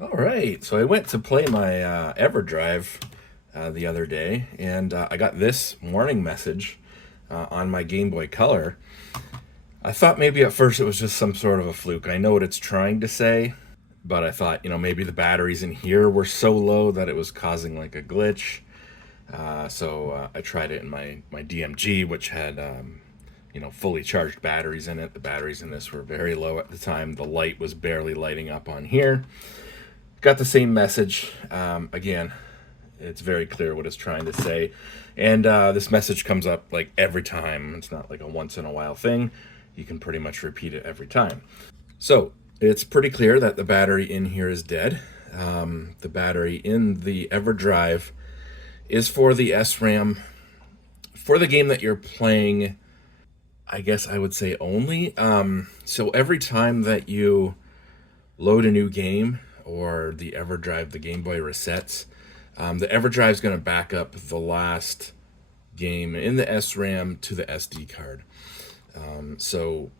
All right, so I went to play my Everdrive the other day, and I got this warning message on my Game Boy Color. I thought maybe at first it was just some sort of a fluke. I know what it's trying to say, but I thought, maybe the batteries in here were so low that it was causing like a glitch. So I tried it in my DMG, which had, fully charged batteries in it. The batteries in this were very low at the time. The light was barely lighting up on here. Got the same message. Again, it's very clear what it's trying to say. And this message comes up like every time. It's not like a once in a while thing. You can pretty much repeat it every time. So it's pretty clear that the battery in here is dead. The battery in the Everdrive is for the sRAM. For the game that you're playing, I guess I would say only. So every time that you load a new game, or the Everdrive, the Game Boy resets, the Everdrive is going to back up the last game in the sRAM to the SD card. So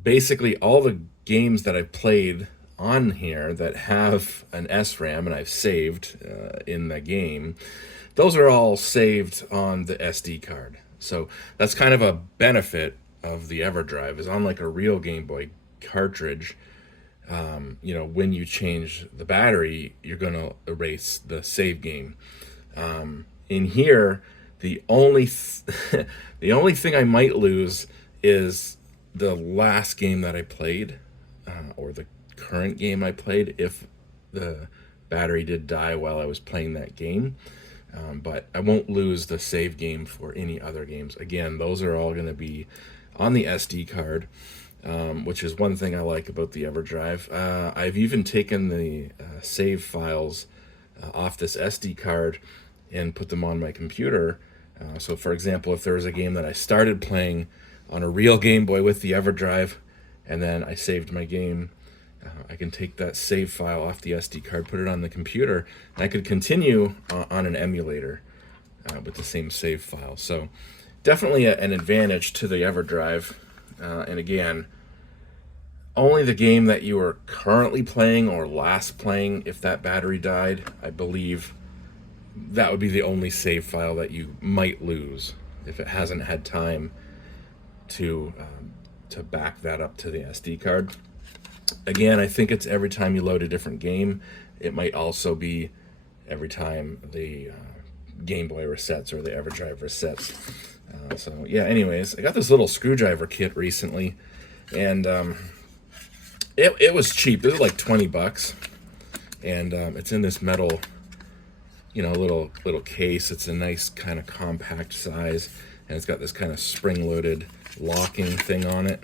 basically, all the games that I've played on here that have an sRAM and I've saved in the game, those are all saved on the SD card. So that's kind of a benefit of the Everdrive, is on like a real Game Boy cartridge. When you change the battery, you're going to erase the save game. In here, the only the only thing I might lose is the last game that I played, or the current game I played, if the battery did die while I was playing that game. But I won't lose the save game for any other games. Again, those are all going to be on the SD card. Which is one thing I like about the Everdrive. I've even taken the save files off this SD card and put them on my computer. So for example, if there was a game that I started playing on a real Game Boy with the Everdrive, and then I saved my game, I can take that save file off the SD card, put it on the computer, and I could continue on an emulator with the same save file. So definitely an advantage to the Everdrive. And again, only the game that you are currently playing or last playing, if that battery died, I believe that would be the only save file that you might lose if it hasn't had time to back that up to the SD card. Again, I think it's every time you load a different game. It might also be every time the Game Boy resets or the Everdrive resets. So yeah, anyways, I got this little screwdriver kit recently, and it was cheap. It was like $20, and it's in this metal, little case. It's a nice kind of compact size, and it's got this kind of spring-loaded locking thing on it.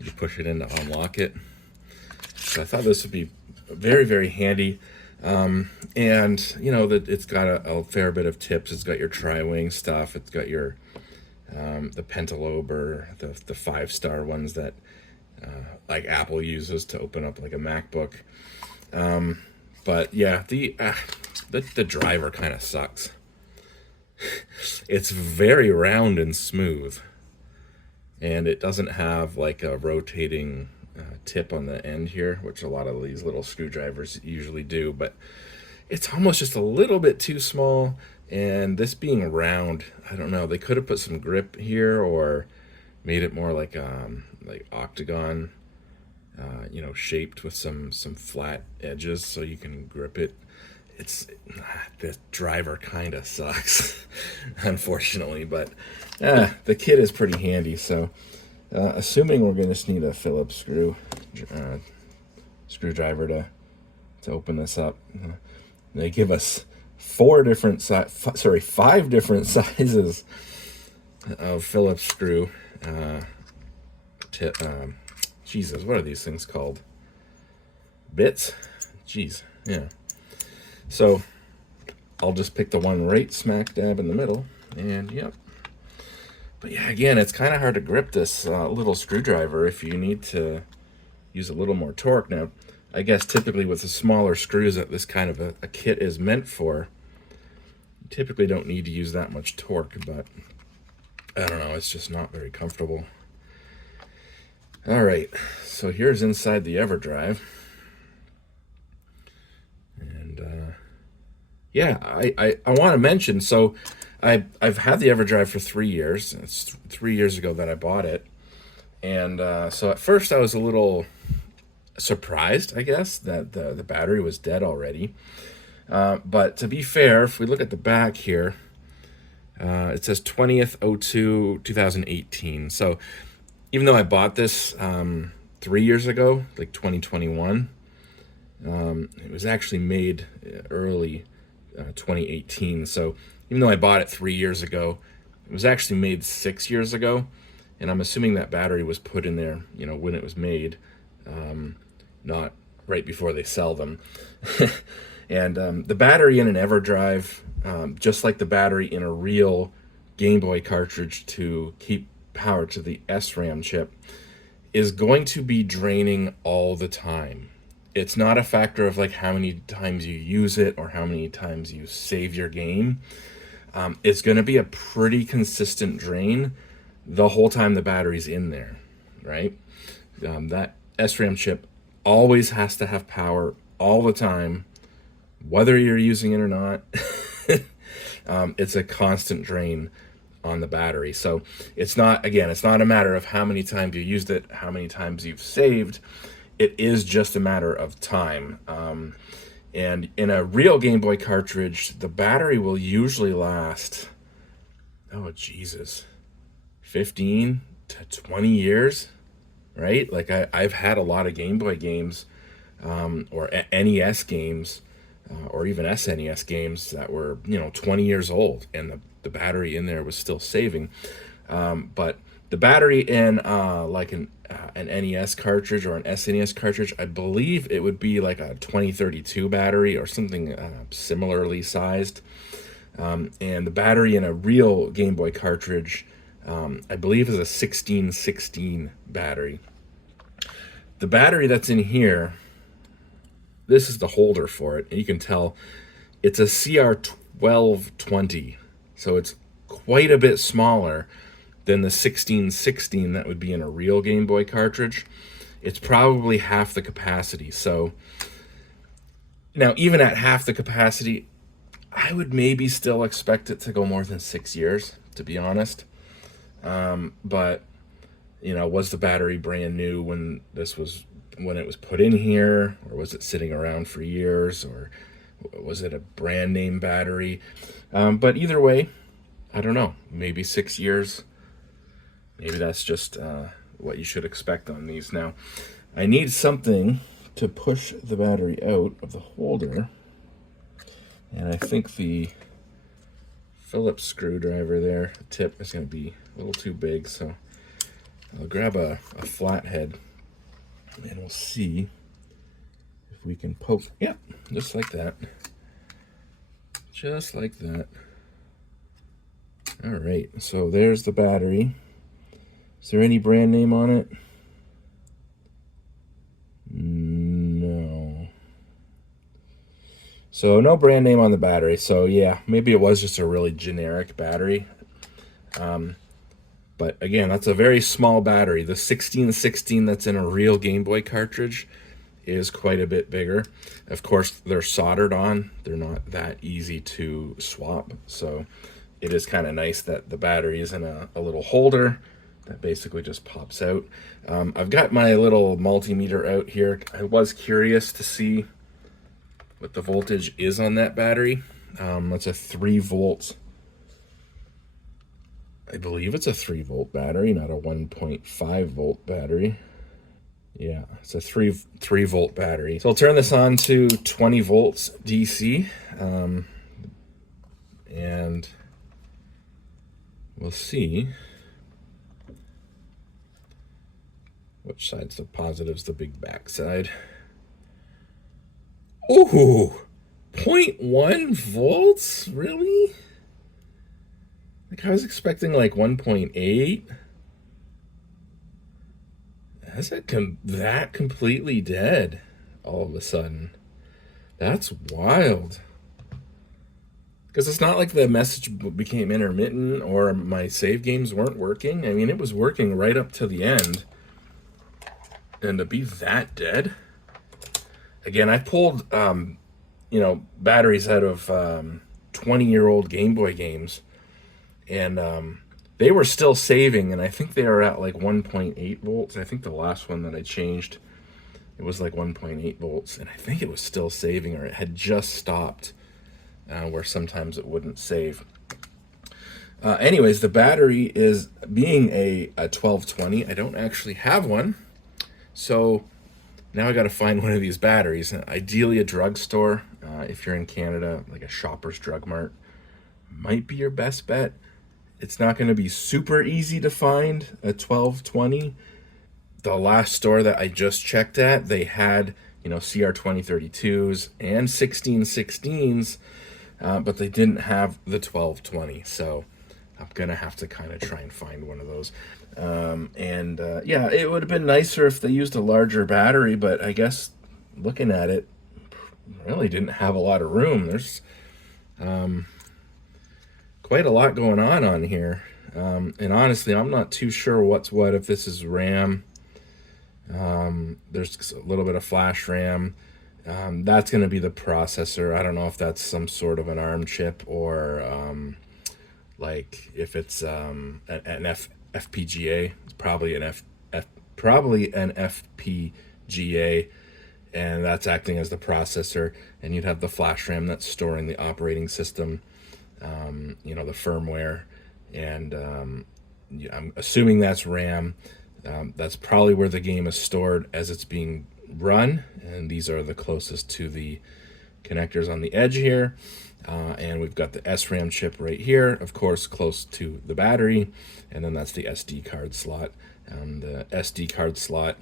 You push it in to unlock it. So I thought this would be very, very handy. And that it's got a fair bit of tips. It's got your tri-wing stuff. It's got your the pentalobe, or the 5-star ones that like Apple uses to open up like a MacBook. But yeah, the driver kind of sucks. It's very round and smooth, and it doesn't have like a rotating tip on the end here, which a lot of these little screwdrivers usually do, but it's almost just a little bit too small. And this being round, I don't know, they could have put some grip here, or made it more like octagon, shaped with some flat edges so you can grip it. The driver kind of sucks, unfortunately, but the kit is pretty handy. So assuming we're going to need a Phillips screwdriver to open this up. They give us 5 different sizes of Phillips screw. Jesus, what are these things called? Bits? Jeez, yeah. So I'll just pick the one right smack dab in the middle, and yep. But yeah, again, it's kind of hard to grip this little screwdriver if you need to use a little more torque. Now, I guess typically with the smaller screws that this kind of a kit is meant for, you typically don't need to use that much torque, but I don't know, it's just not very comfortable. All right, so here's inside the Everdrive. Yeah, I want to mention, so I've had the Everdrive for 3 years. It's 3 years ago that I bought it. And so at first I was a little surprised, I guess, that the battery was dead already. But to be fair, if we look at the back here, it says 20th 02 2018. So even though I bought this 3 years ago, like 2021, it was actually made early 2018. So even though I bought it 3 years ago, it was actually made 6 years ago. And I'm assuming that battery was put in there, when it was made, not right before they sell them. And the battery in an Everdrive, just like the battery in a real Game Boy cartridge to keep power to the sRAM chip, is going to be draining all the time. It's not a factor of like how many times you use it or how many times you save your game. It's going to be a pretty consistent drain the whole time the battery's in there, right? That sRAM chip always has to have power all the time, whether you're using it or not. It's a constant drain on the battery. So it's not a matter of how many times you used it, how many times you've saved. It is just a matter of time. And in a real Game Boy cartridge, the battery will usually last, oh Jesus, 15 to 20 years, right? Like I've had a lot of Game Boy games, or NES games, or even SNES games that were 20 years old, and the battery in there was still saving. But the battery in like an NES cartridge or an SNES cartridge, I believe it would be like a 2032 battery or something similarly sized. And the battery in a real Game Boy cartridge, I believe, is a 1616 battery. The battery that's in here, this is the holder for it. And you can tell it's a CR1220. So it's quite a bit smaller than the 1616 that would be in a real Game Boy cartridge. It's probably half the capacity. So now, even at half the capacity, I would maybe still expect it to go more than 6 years, to be honest. But was the battery brand new when it was put in here, or was it sitting around for years, or was it a brand name battery? But either way, I don't know. Maybe 6 years. Maybe that's just what you should expect on these. Now, I need something to push the battery out of the holder, and I think the Phillips screwdriver there, the tip, is going to be a little too big, so I'll grab a flathead, and we'll see if we can poke. Yeah, just like that. Just like that. All right, so there's the battery. Is there any brand name on it? No. So no brand name on the battery. So yeah, maybe it was just a really generic battery. But again, that's a very small battery. The 1616 that's in a real Game Boy cartridge is quite a bit bigger. Of course, they're soldered on. They're not that easy to swap. So it is kind of nice that the battery is in a little holder that basically just pops out. I've got my little multimeter out here. I was curious to see what the voltage is on that battery. That's a 3 volt. I believe it's a 3 volt battery, not a 1.5 volt battery. Yeah, it's a 3 volt battery. So I'll turn this on to 20 volts DC, and we'll see which side's the positive's the big back side. Ooh, 0.1 volts? Really? Like, I was expecting like 1.8. Is it that completely dead all of a sudden? That's wild. Because it's not like the message became intermittent or my save games weren't working. I mean, it was working right up to the end. And to be that dead? Again, I pulled batteries out of 20-year-old Game Boy games, and they were still saving, and I think they are at like 1.8 volts. I think the last one that I changed, it was like 1.8 volts, and I think it was still saving, or it had just stopped, where sometimes it wouldn't save. Anyways, the battery is being a 1220. I don't actually have one, so now I got to find one of these batteries. Ideally, a drugstore. If you're in Canada, like a Shoppers Drug Mart might be your best bet. It's not going to be super easy to find a 1220. The last store that I just checked at, they had, CR2032s and 1616s, but they didn't have the 1220. So I'm going to have to kind of try and find one of those. Yeah, it would have been nicer if they used a larger battery, but I guess looking at it, really didn't have a lot of room. There's quite a lot going on here. And honestly, I'm not too sure what's what, if this is RAM. There's a little bit of flash RAM. That's going to be the processor. I don't know if that's some sort of an ARM chip, or like if it's an FPGA. It's probably an FPGA, and that's acting as the processor. And you'd have the flash RAM that's storing the operating system, the firmware, and I'm assuming that's RAM. That's probably where the game is stored as it's being run, and these are the closest to the connectors on the edge here. And we've got the sRAM chip right here, of course, close to the battery, and then that's the SD card slot. The SD card slot,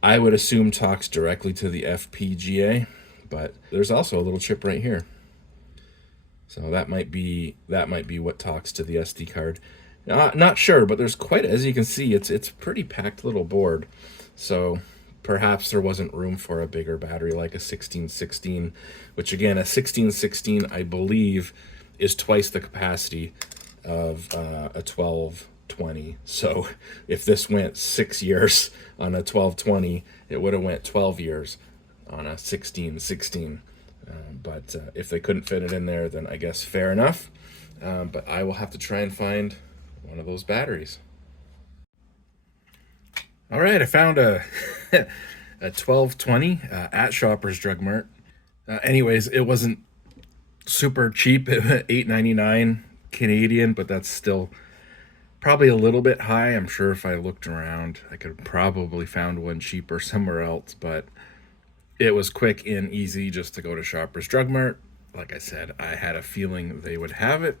I would assume, talks directly to the FPGA, but there's also a little chip right here. So that might be what talks to the SD card. Not sure, but there's quite, as you can see, it's a pretty packed little board. So perhaps there wasn't room for a bigger battery like a 1616, which again, a 1616, I believe, is twice the capacity of a 1220. So if this went 6 years on a 1220, it would have went 12 years on a 1616. But if they couldn't fit it in there, then I guess fair enough. But I will have to try and find one of those batteries. All right, I found a 1220 at Shoppers Drug Mart. Anyways, it wasn't super cheap, $8.99 Canadian, but that's still probably a little bit high. I'm sure if I looked around, I could probably found one cheaper somewhere else, but it was quick and easy just to go to Shoppers Drug Mart. Like I said, I had a feeling they would have it,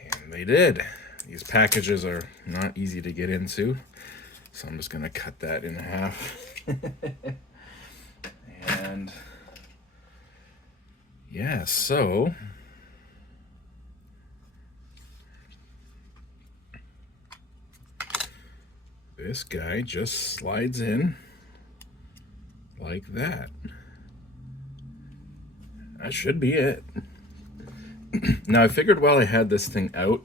and they did. These packages are not easy to get into, so I'm just going to cut that in half. And yeah, so this guy just slides in like that. That should be it. Now, I figured while I had this thing out,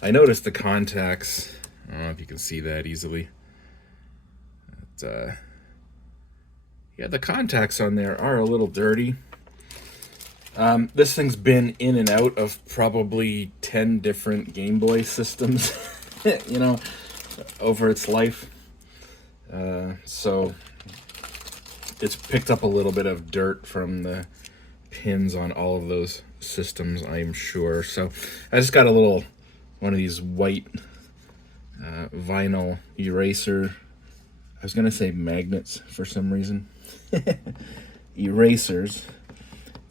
I noticed the contacts. I don't know if you can see that easily. But, yeah, the contacts on there are a little dirty. This thing's been in and out of probably 10 different Game Boy systems, over its life. So it's picked up a little bit of dirt from the pins on all of those systems, I'm sure. So I just got one of these white vinyl eraser. I was going to say magnets for some reason. Erasers.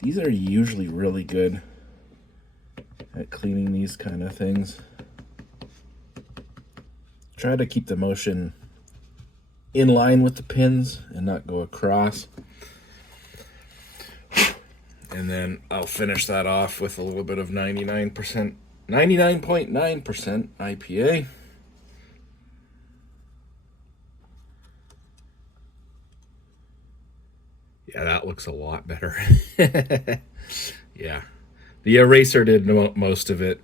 These are usually really good at cleaning these kind of things. Try to keep the motion in line with the pins and not go across. And then I'll finish that off with a little bit of 99.9% IPA. Yeah, that looks a lot better. Yeah, the eraser did most of it.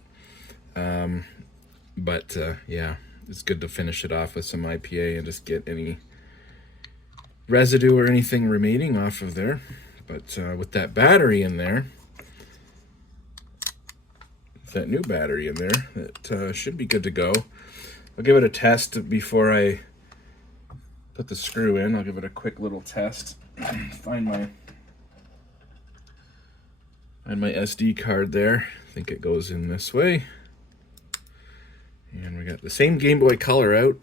But yeah, it's good to finish it off with some IPA and just get any residue or anything remaining off of there. But with that battery in there, with that new battery in there, that should be good to go. I'll give it a test before I put the screw in. I'll give it a quick little test. Find my SD card there. I think it goes in this way. And we got the same Game Boy Color out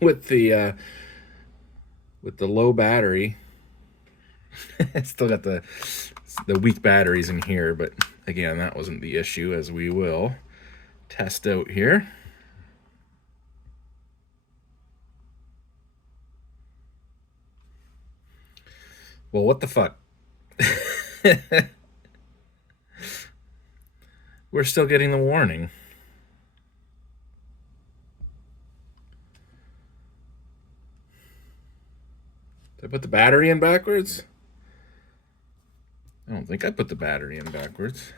with the low battery. Still got the weak batteries in here, but again, that wasn't the issue, as we will test out here. Well, what the fuck? We're still getting the warning. Did I put the battery in backwards? I don't think I put the battery in backwards.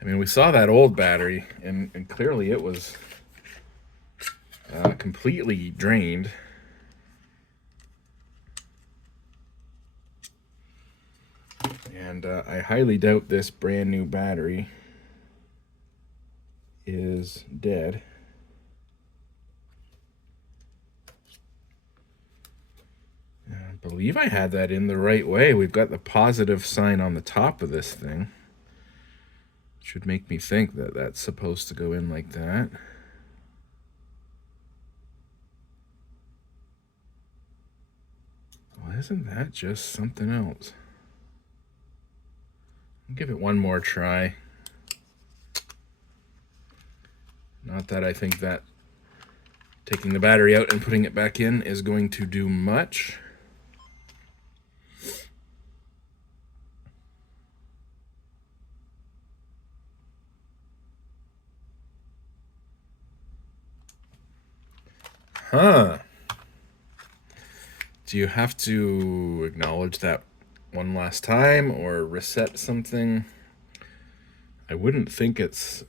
I mean, we saw that old battery, and clearly it was completely drained. And I highly doubt this brand new battery is dead. I believe I had that in the right way. We've got the positive sign on the top of this thing. Should make me think that that's supposed to go in like that. Well, isn't that just something else? I'll give it one more try. Not that I think that taking the battery out and putting it back in is going to do much. Huh. Do you have to acknowledge that one last time or reset something? I wouldn't think it's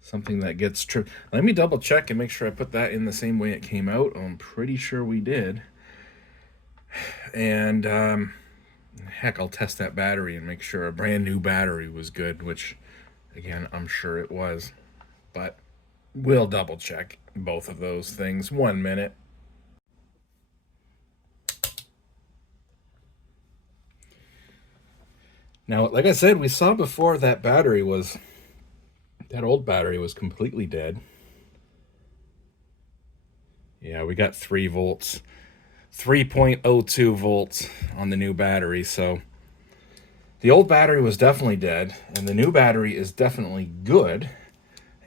something that gets tripped. Let me double check and make sure I put that in the same way it came out. I'm pretty sure we did. And heck, I'll test that battery and make sure a brand new battery was good, which again, I'm sure it was. But we'll double check both of those things. 1 minute. Now, like I said, we saw before that old battery was completely dead. Yeah, we got 3 volts, 3.02 volts on the new battery. So the old battery was definitely dead, and the new battery is definitely good.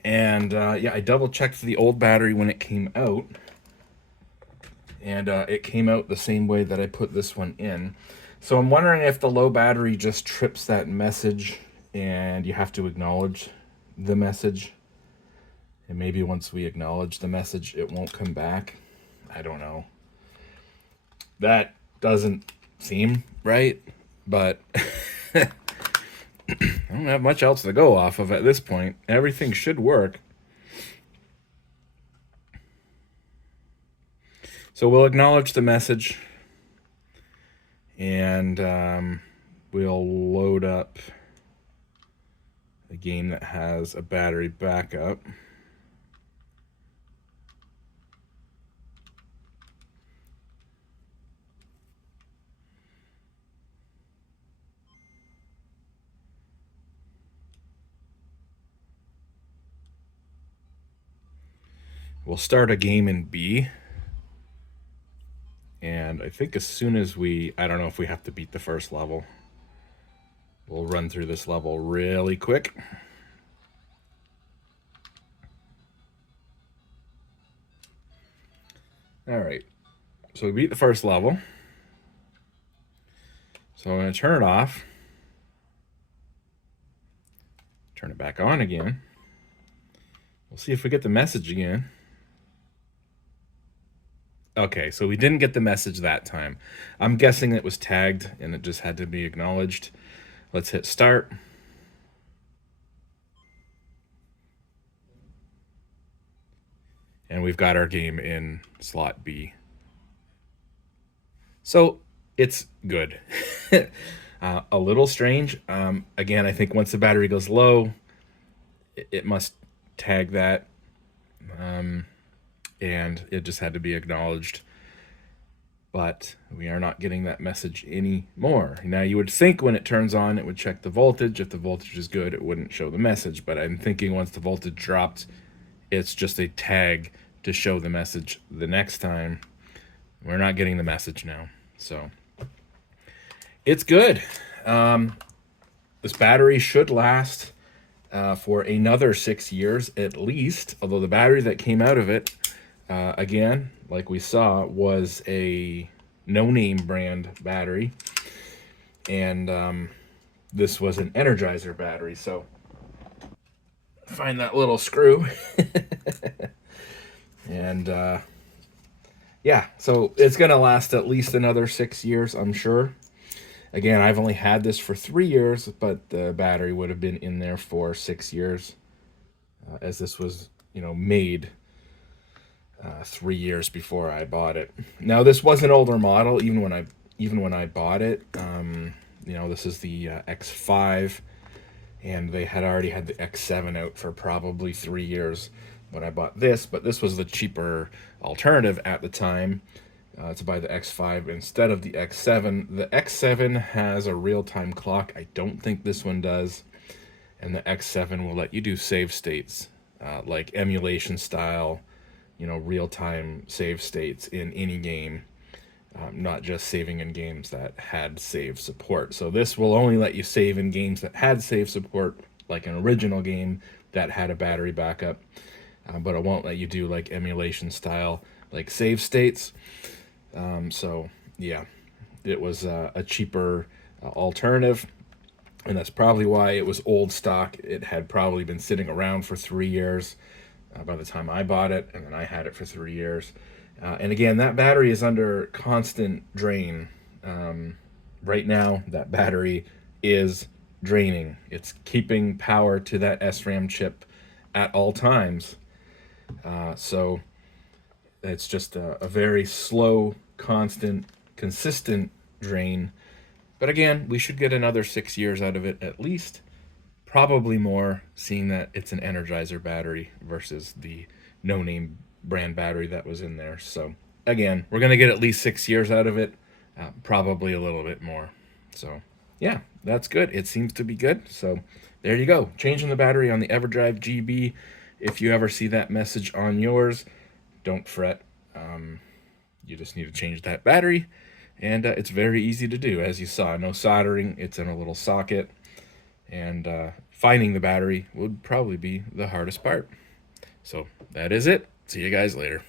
And yeah, I double checked the old battery when it came out, and it came out the same way that I put this one in. So I'm wondering if the low battery just trips that message and you have to acknowledge the message. And maybe once we acknowledge the message, it won't come back. I don't know. That doesn't seem right, but I don't have much else to go off of at this point. Everything should work. So we'll acknowledge the message, and we'll load up a game that has a battery backup. We'll start a game in B. And I think as soon as I don't know if we have to beat the first level. We'll run through this level really quick. All right, so we beat the first level. So I'm gonna turn it off. Turn it back on again. We'll see if we get the message again. Okay, so we didn't get the message that time. I'm guessing it was tagged and it just had to be acknowledged. Let's hit start. and we've got our game in slot B. So it's good. A little strange. Again, I think once the battery goes low, it must tag that, and it just had to be acknowledged. But we are not getting that message anymore. Now, you would think when it turns on, it would check the voltage. If the voltage is good, it wouldn't show the message. But I'm thinking once the voltage dropped, it's just a tag to show the message the next time. We're not getting the message now. So it's good. This battery should last for another 6 years at least, although the battery that came out of it, again, like we saw, was a no-name brand battery, and this was an Energizer battery. So find that little screw and yeah, so it's gonna last at least another 6 years, I'm sure. Again, I've only had this for 3 years, but the battery would have been in there for 6 years, as this was, made 3 years before I bought it. Now, this was an older model, even when I bought it. This is the X5, and they had already had the X7 out for probably 3 years when I bought this, but this was the cheaper alternative at the time to buy the X5 instead of the X7. The X7 has a real-time clock. I don't think this one does, and the X7 will let you do save states, like emulation style, real-time save states in any game, not just saving in games that had save support. So this will only let you save in games that had save support, like an original game that had a battery backup, but it won't let you do like emulation style, like save states. So yeah, it was a cheaper alternative, and that's probably why it was old stock. It had probably been sitting around for 3 years by the time I bought it, and then I had it for 3 years. And again, that battery is under constant drain. Right now, that battery is draining. It's keeping power to that sRAM chip at all times. So it's just a very slow, constant, consistent drain. But again, we should get another 6 years out of it at least. Probably more, seeing that it's an Energizer battery versus the no-name brand battery that was in there. So again, we're going to get at least 6 years out of it, probably a little bit more. So yeah, that's good. It seems to be good. So there you go. Changing the battery on the Everdrive GB. If you ever see that message on yours, don't fret. You just need to change that battery, and it's very easy to do. As you saw, no soldering. It's in a little socket, and finding the battery would probably be the hardest part. So that is it. See you guys later.